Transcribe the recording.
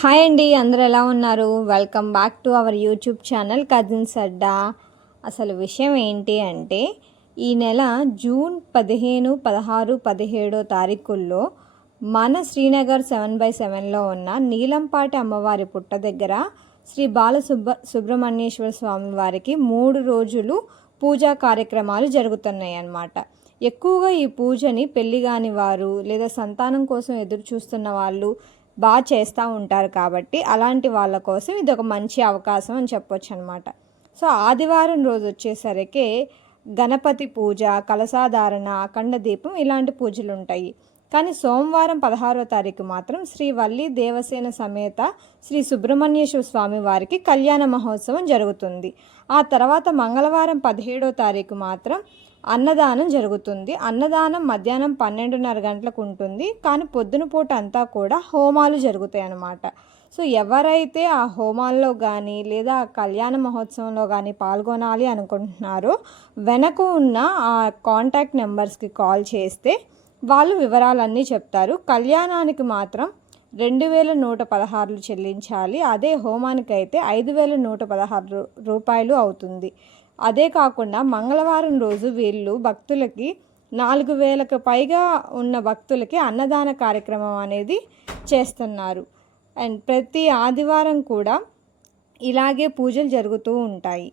Hi అండి, అందరూ ఎలా ఉన్నారు? Welcome back to our YouTube channel cousins Adda. అసలు విషయం ఏంటి అంటే, ఈ నెల జూన్ 15, 16, 17 తారీఖుల్లో మన శ్రీనగర్ 7/7లో ఉన్న నీలంపాటి అమ్మవారి పుట్ట దగ్గర శ్రీ సుబ్రహ్మణ్యేశ్వర స్వామి వారికి 3 రోజులు పూజా కార్యక్రమాలు జరుగుతున్నాయి అన్నమాట. ఎక్కువగా ఈ పూజని పెళ్లి కాని వారు లేదా సంతానం కోసం ఎదురు చూస్తున్న వాళ్ళు బాగా చేస్తూ ఉంటారు కాబట్టి అలాంటి వాళ్ళ కోసం ఇది ఒక మంచి అవకాశం అని చెప్పొచ్చు అనమాట. సో ఆదివారం రోజు వచ్చేసరికి గణపతి పూజ, కలశాధారణ, అఖండ దీపం ఇలాంటి పూజలు ఉంటాయి. కానీ సోమవారం 16వ తారీఖు మాత్రం శ్రీ వల్లి దేవసేన సమేత శ్రీ సుబ్రహ్మణ్యేశ్వర స్వామి వారికి కళ్యాణ మహోత్సవం జరుగుతుంది. ఆ తర్వాత మంగళవారం 17వ తారీఖు మాత్రం అన్నదానం జరుగుతుంది. అన్నదానం మధ్యాహ్నం 12:30 గంటలకు ఉంటుంది. కానీ పొద్దున పూట అంతా కూడా హోమాలు జరుగుతాయి అన్నమాట. సో ఎవరైతే ఆ హోమాల్లో కానీ లేదా ఆ కళ్యాణ మహోత్సవంలో కానీ పాల్గొనాలి అనుకుంటున్నారో వెనక ఉన్న ఆ కాంటాక్ట్ నెంబర్స్కి కాల్ చేస్తే వాళ్ళు వివరాలన్నీ చెప్తారు. కళ్యాణానికి మాత్రం 2116 చెల్లించాలి. అదే హోమానికి అయితే 5116 రూపాయలు అవుతుంది. అదే కాకుండా మంగళవారం రోజు వీళ్ళు భక్తులకి 4000కు పైగా ఉన్న భక్తులకి అన్నదాన కార్యక్రమం అనేది చేస్తున్నారు. అండ్ ప్రతి ఆదివారం కూడా ఇలాగే పూజలు జరుగుతూ ఉంటాయి.